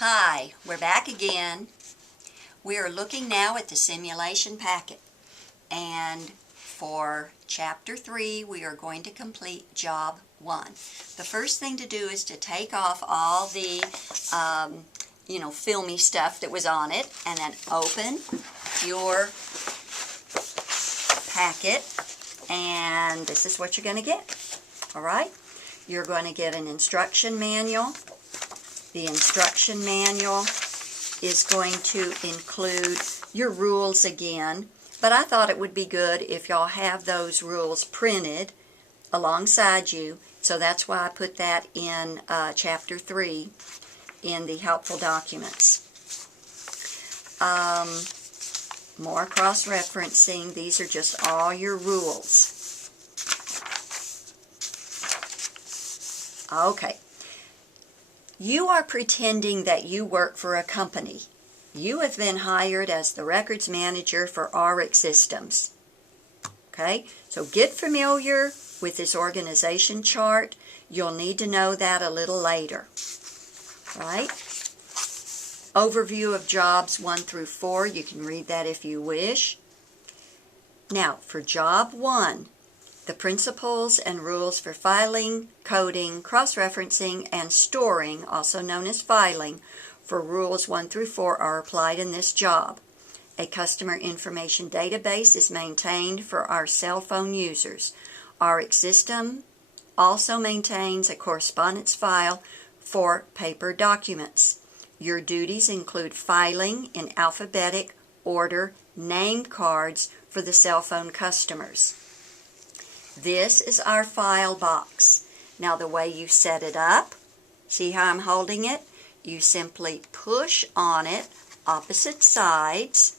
Hi, we're back again. We are looking now at the simulation packet, and for Chapter 3 we are going to complete Job 1. The first thing to do is to take off all the filmy stuff that was on it, and then open your packet, and this is what you're going to get. Alright, you're going to get an instruction manual. The instruction manual is going to include your rules again, but I thought it would be good if y'all have those rules printed alongside you, so that's why I put that in Chapter 3 in the helpful documents. More cross-referencing. These are just all your rules. Okay. You are pretending that you work for a company. You have been hired as the records manager for RX Systems. Okay, so get familiar with this organization chart. You'll need to know that a little later. Right? Overview of jobs 1 through 4. You can read that if you wish. Now, for job 1, the principles and rules for filing, coding, cross-referencing, and storing, also known as filing, for rules 1 through 4 are applied in this job. A customer information database is maintained for our cell phone users. RX System also maintains a correspondence file for paper documents. Your duties include filing in alphabetic order named cards for the cell phone customers. This is our file box. Now the way you set it up, see how I'm holding it? You simply push on it opposite sides,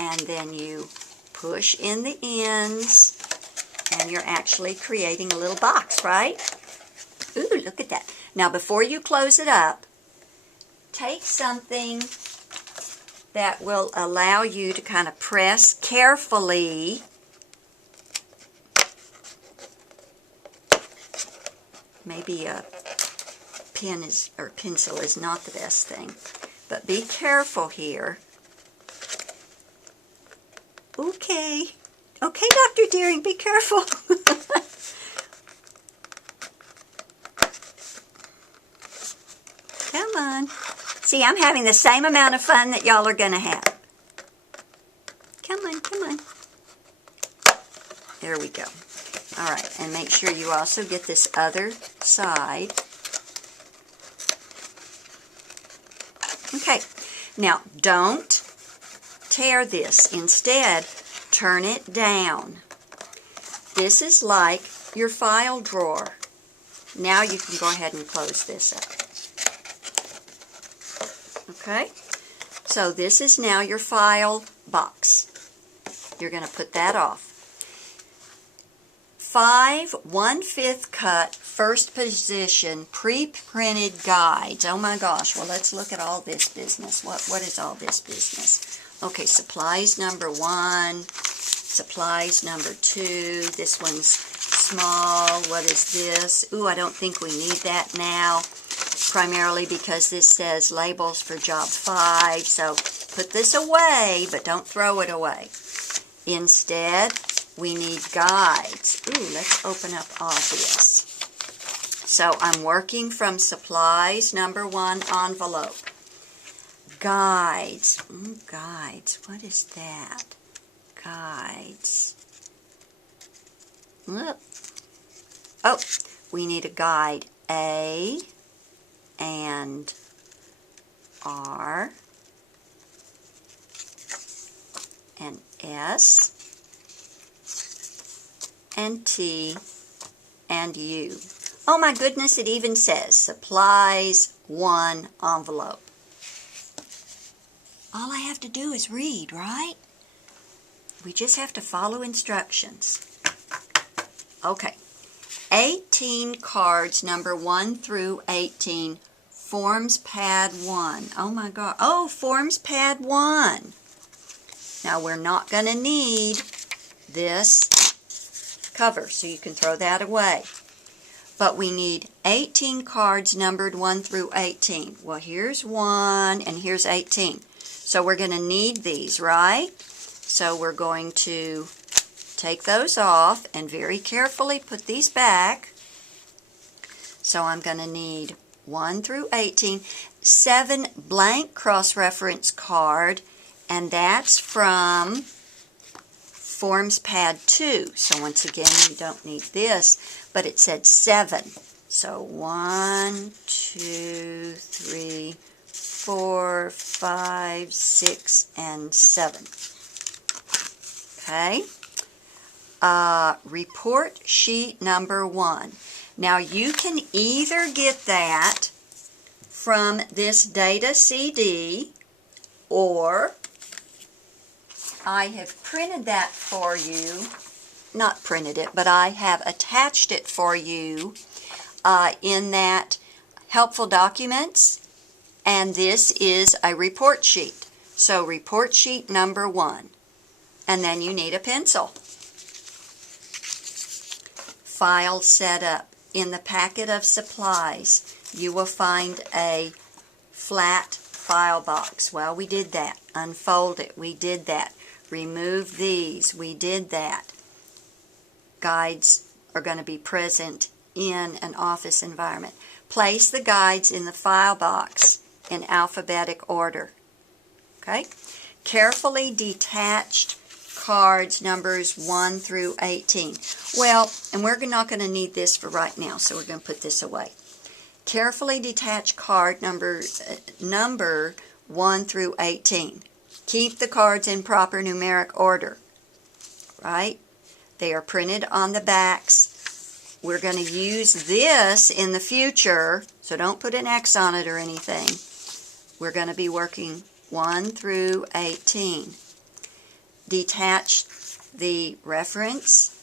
and then you push in the ends, and you're actually creating a little box, right? Ooh, look at that. Now before you close it up, take something that will allow you to kind of press carefully. Maybe a pen or pencil is not the best thing, but be careful here. Okay, Dr. Deering, be careful. Come on. See, I'm having the same amount of fun that y'all are going to have. Come on. There we go. All right, and make sure you also get this other side. Okay, now don't tear this. Instead, turn it down. This is like your file drawer. Now you can go ahead and close this up. Okay, so this is now your file box. You're going to put that off. 5 1/5 cut first position pre-printed guides. Oh my gosh, well let's look at all this business. What is all this business? Okay, supplies number 1, supplies number 2. This one's small. What is this? Ooh, I don't think we need that now, primarily because this says labels for job 5. So put this away, but don't throw it away. Instead, we need guides. Ooh, let's open up all this. So I'm working from supplies number 1 envelope. Guides. Guides. What is that? Guides. Look. Oh, we need a guide A and R and S and T and U. Oh my goodness, it even says supplies 1 envelope. All I have to do is read, right? We just have to follow instructions. Okay. 18 cards, number 1 through 18, forms pad 1. Oh my God. Oh, forms pad 1. Now we're not going to need this cover, so you can throw that away. but we need 18 cards numbered 1 through 18. Well, here's 1 and here's 18. So we're going to need these, right? So we're going to take those off and very carefully put these back. So I'm going to need 1 through 18, 7 blank cross-reference card, and that's from Forms Pad 2. So once again, you don't need this, but it said 7. So 1, 2, 3, 4, 5, 6, and 7. Okay. Report sheet number 1. Now you can either get that from this data CD, or I have printed that for you, not printed it, but I have attached it for you in that helpful documents, and this is a report sheet. So report sheet number 1, and then you need a pencil. File setup. In the packet of supplies, you will find a flat file box. Well, we did that. Unfold it. We did that. Remove these. We did that. Guides are going to be present in an office environment. Place the guides in the file box in alphabetic order. Okay? Carefully detached cards numbers 1 through 18. Well, and we're not going to need this for right now, so we're going to put this away. Carefully detach card number 1 through 18. Keep the cards in proper numeric order, right? They are printed on the backs. We're going to use this in the future, so don't put an X on it or anything. We're going to be working 1 through 18. Detach the reference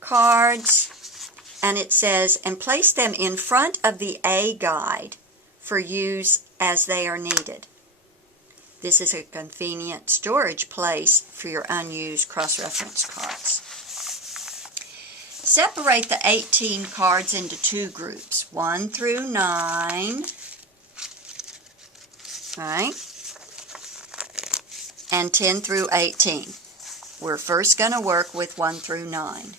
cards, and it says, and place them in front of the A guide for use as they are needed. This is a convenient storage place for your unused cross-reference cards. Separate the 18 cards into 2 groups, 1 through 9, right? And 10 through 18. We're first going to work with 1 through 9.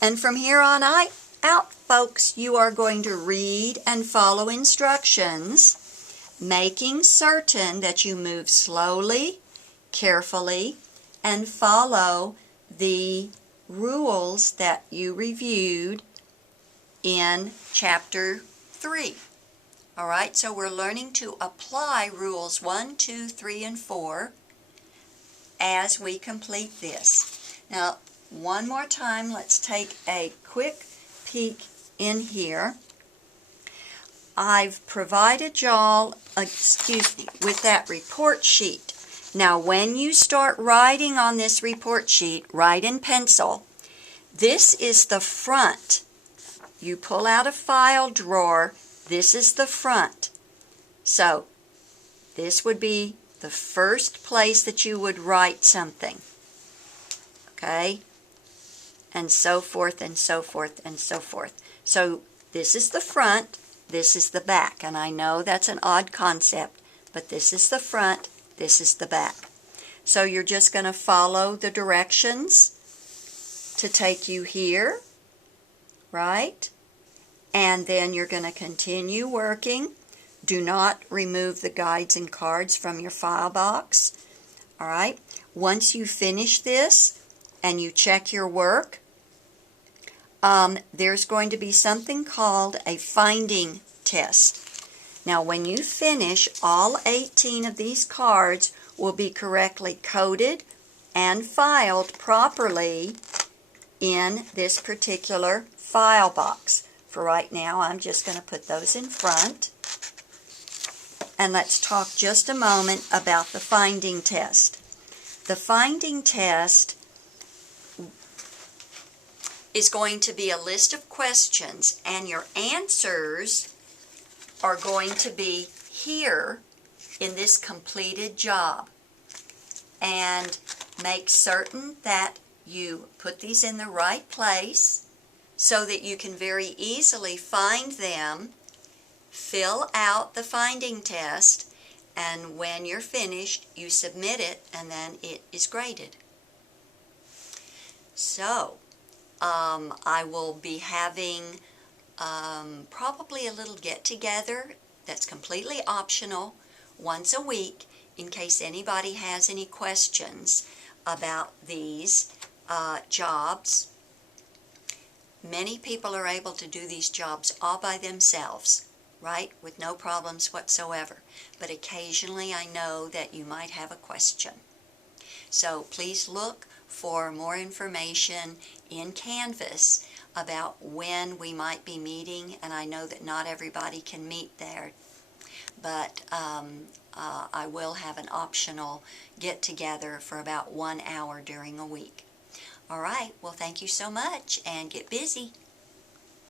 And from here on out, folks, you are going to read and follow instructions, making certain that you move slowly, carefully, and follow the rules that you reviewed in Chapter 3. All right, so we're learning to apply Rules 1, 2, 3, and 4 as we complete this. Now, one more time, let's take a quick peek in here. I've provided y'all, with that report sheet. Now, when you start writing on this report sheet, write in pencil. This is the front. You pull out a file drawer. This is the front. So, this would be the first place that you would write something. Okay? And so forth, and so forth, and so forth. So, this is the front, this is the back. And I know that's an odd concept, but this is the front, this is the back. So, you're just going to follow the directions to take you here, right? And then you're going to continue working. Do not remove the guides and cards from your file box. All right? Once you finish this and you check your work, there's going to be something called a finding test. Now, when you finish, all 18 of these cards will be correctly coded and filed properly in this particular file box. For right now, I'm just going to put those in front. And let's talk just a moment about the finding test. The finding test is going to be a list of questions, and your answers are going to be here in this completed job. And make certain that you put these in the right place so that you can very easily find them, fill out the finding test, and when you're finished, you submit it, and then it is graded. So, I will be having probably a little get-together that's completely optional once a week in case anybody has any questions about these jobs. Many people are able to do these jobs all by themselves, right, with no problems whatsoever. But occasionally I know that you might have a question. So please look for more information in Canvas about when we might be meeting, and I know that not everybody can meet there, but I will have an optional get-together for about 1 hour during a week. All right, well, thank you so much, and get busy.